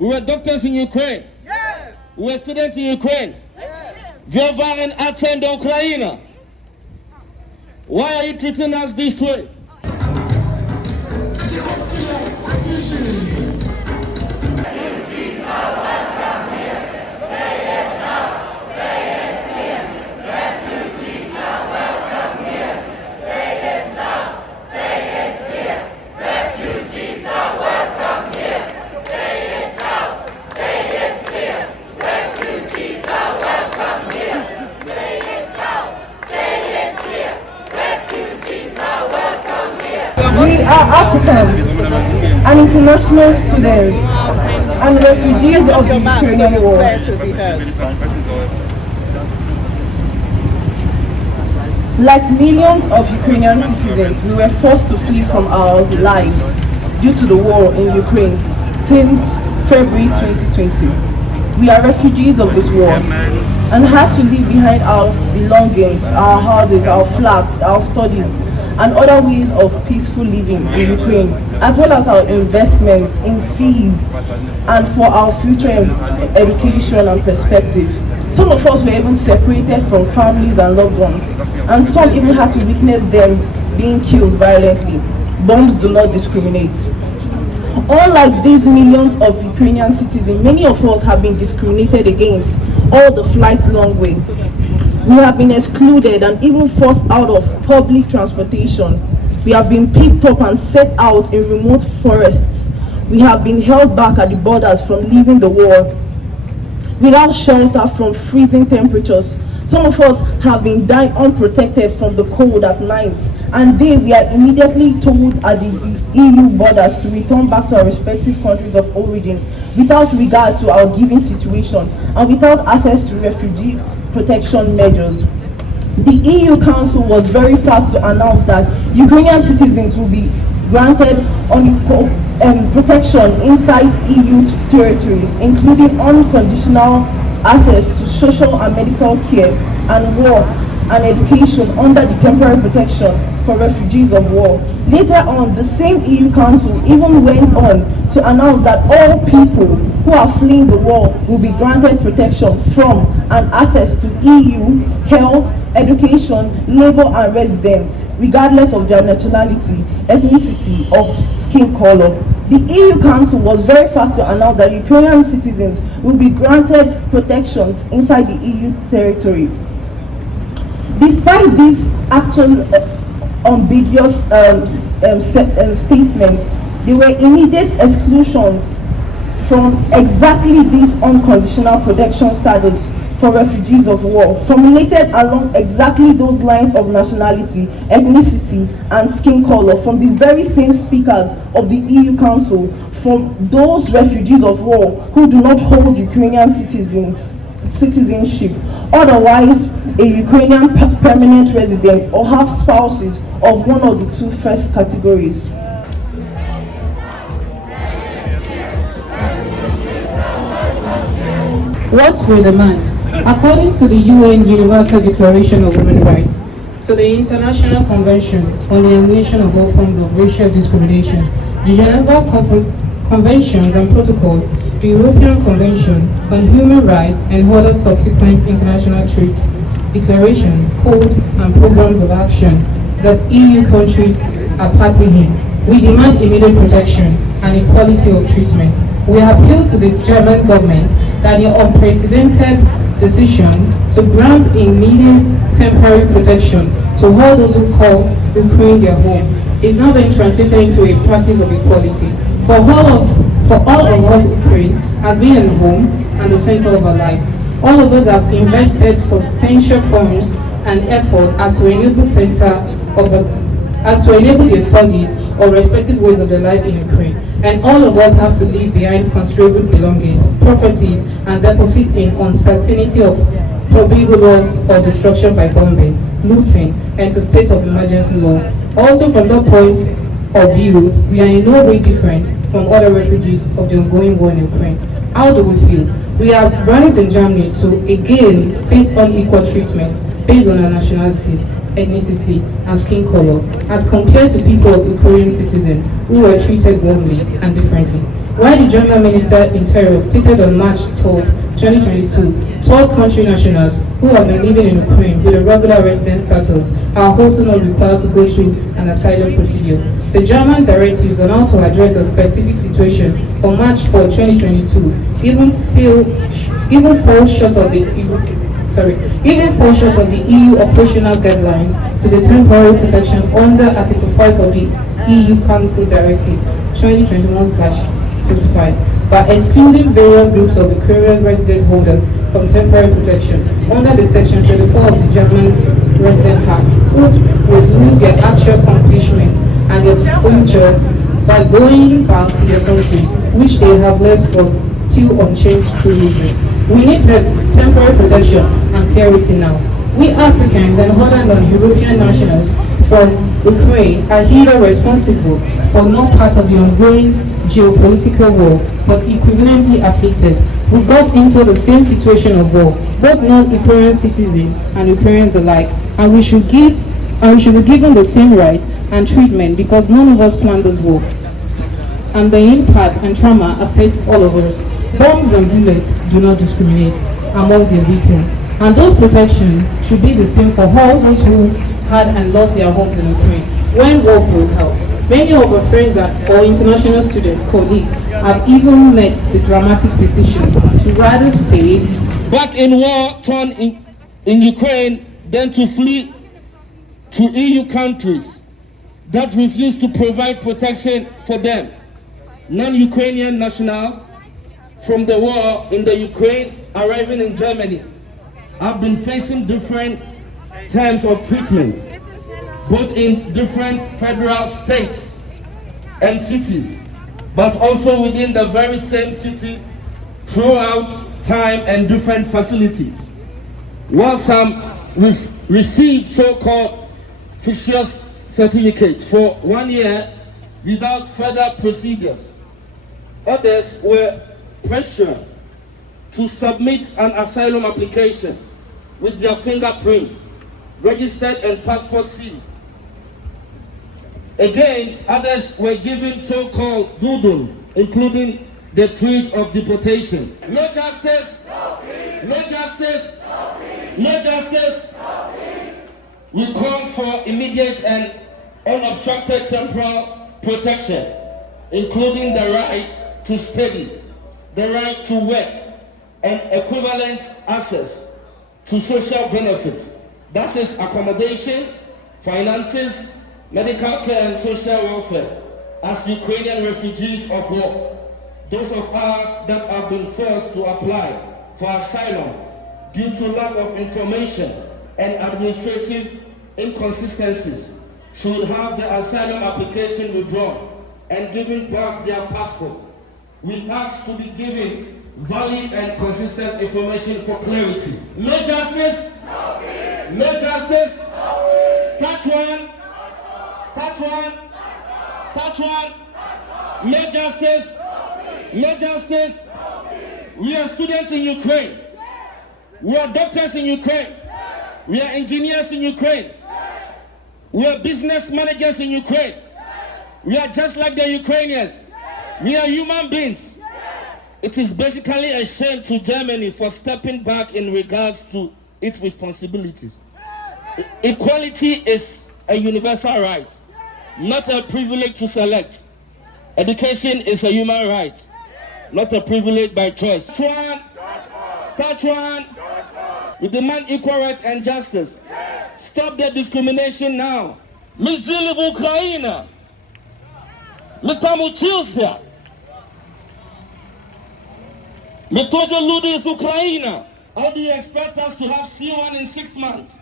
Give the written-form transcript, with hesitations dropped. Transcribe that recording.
We were doctors in Ukraine. Yes. We were students in Ukraine. Yes. Wir waren Ärzte in der Ukraine. Why are you treating us this way? We are African and international students and refugees of the Ukrainian war. Like millions of Ukrainian citizens, we were forced to flee from our lives due to the war in Ukraine since February 2020. We are refugees of this war and had to leave behind our belongings, our houses, our flats, our studies, and other ways of peaceful living in Ukraine, as well as our investments in fees and for our future education and perspective. Some of us were even separated from families and loved ones, and some even had to witness them being killed violently. Bombs do not discriminate. Unlike these millions of Ukrainian citizens, many of us have been discriminated against all the flight long way. We have been excluded and even forced out of public transportation. We have been picked up and set out in remote forests. We have been held back at the borders from leaving the war, without shelter from freezing temperatures. Some of us have been dying unprotected from the cold at night, and then we are immediately told at the EU borders to return back to our respective countries of origin without regard to our given situation and without access to refugee protection measures. The EU Council was very fast to announce that Ukrainian citizens will be granted protection inside EU territories, including unconditional access to social and medical care and work and education under the temporary protection for refugees of war. Later on, the same EU Council even went on to announce that all people who are fleeing the war will be granted protection from and access to EU health, education, labor and residence, regardless of their nationality, ethnicity or skin color. The EU Council was very fast to announce that Ukrainian citizens will be granted protections inside the EU territory. Despite these actual ambiguous statements, there were immediate exclusions from exactly these unconditional protection status for refugees of war, formulated along exactly those lines of nationality, ethnicity, and skin color from the very same speakers of the EU Council, from those refugees of war who do not hold Ukrainian citizenship, otherwise a Ukrainian permanent resident, or have spouses of one of the two first categories. What we demand, according to the UN Universal Declaration of Human Rights, to the International Convention on the Elimination of All Forms of Racial Discrimination, the Geneva Conventions and Protocols, the European Convention on Human Rights and other subsequent international treaties, declarations, code and programs of action that EU countries are party in. We demand immediate protection and equality of treatment. We appeal to the German government that the unprecedented decision to grant immediate temporary protection to all those who call Ukraine their home is now being translated into a practice of equality. For all of us, Ukraine has been a home and the center of our lives. All of us have invested substantial funds and effort as to enable their studies or respective ways of their life in Ukraine. And all of us have to leave behind considerable belongings, properties, and deposits in uncertainty of probable loss or destruction by bombing, looting, and to state of emergency laws. Also, from that point of view, we are in no way different from other refugees of the ongoing war in Ukraine. How do we feel? We have arrived in Germany to again face unequal treatment based on our nationalities, ethnicity, and skin color, as compared to people of Ukrainian citizens who were treated warmly and differently. While the German Minister Interior stated on March 3, 2022, third country nationals who have been living in Ukraine with a regular resident status are also not required to go through an asylum procedure. The German directives on how to address a specific situation on March 4, 2022 even fall short of the EU operational guidelines to the temporary protection under Article 5 of the EU Council Directive 2021/55 by excluding various groups of Ukrainian resident holders from temporary protection under the Section 24 of the German Resident Act, who would lose their actual accomplishment and their future by going back to their countries, which they have left for still unchanged true reasons. We need temporary protection and clarity now. We Africans and other non-European nationals from Ukraine are either responsible for not part of the ongoing geopolitical war, but equivalently affected. We got into the same situation of war, both non-Ukrainian citizens and Ukrainians alike, and we should be given the same right and treatment because none of us planned this war. And the impact and trauma affects all of us. Bombs and bullets do not discriminate among the victims, and those protections should be the same for all those who had and lost their homes in Ukraine when war broke out. Many of our friends or international student colleagues have even made the dramatic decision to rather stay back in war-torn in Ukraine than to flee to EU countries that refuse to provide protection for them. Non-Ukrainian nationals from the war in the Ukraine arriving in Germany have been facing different terms of treatment, both in different federal states and cities, but also within the very same city throughout time and different facilities. While some received so-called fictitious certificates for 1 year without further procedures, others were pressured to submit an asylum application with their fingerprints registered and passport sealed. Again, others were given so-called dudum, including the threat of deportation. No justice, no justice, no justice. We call for immediate and unobstructed temporal protection, including the right to study, the right to work, and equivalent access to social benefits. That is accommodation, finances, medical care, and social welfare as Ukrainian refugees of war. Those of us that have been forced to apply for asylum due to lack of information and administrative inconsistencies should have the asylum application withdrawn and given back their passports. We ask to be given valid and consistent information for clarity. No justice, no peace. No justice, no peace. Touch one, touch one, touch one. No justice, no justice. We are students in Ukraine. We are doctors in Ukraine. We are engineers in Ukraine. We are business managers in Ukraine. We are just like the Ukrainians. We are human beings. It is basically a shame to Germany for stepping back in regards to its responsibilities. Equality is a universal right, not a privilege to select. Education is a human right, not a privilege by choice. Touch one, touch one. We demand equal rights and justice. Stop the discrimination now. Мы жили в Украине. Мы там учился. Мы тоже люди из Украины. How do you expect us to have C1 in 6 months?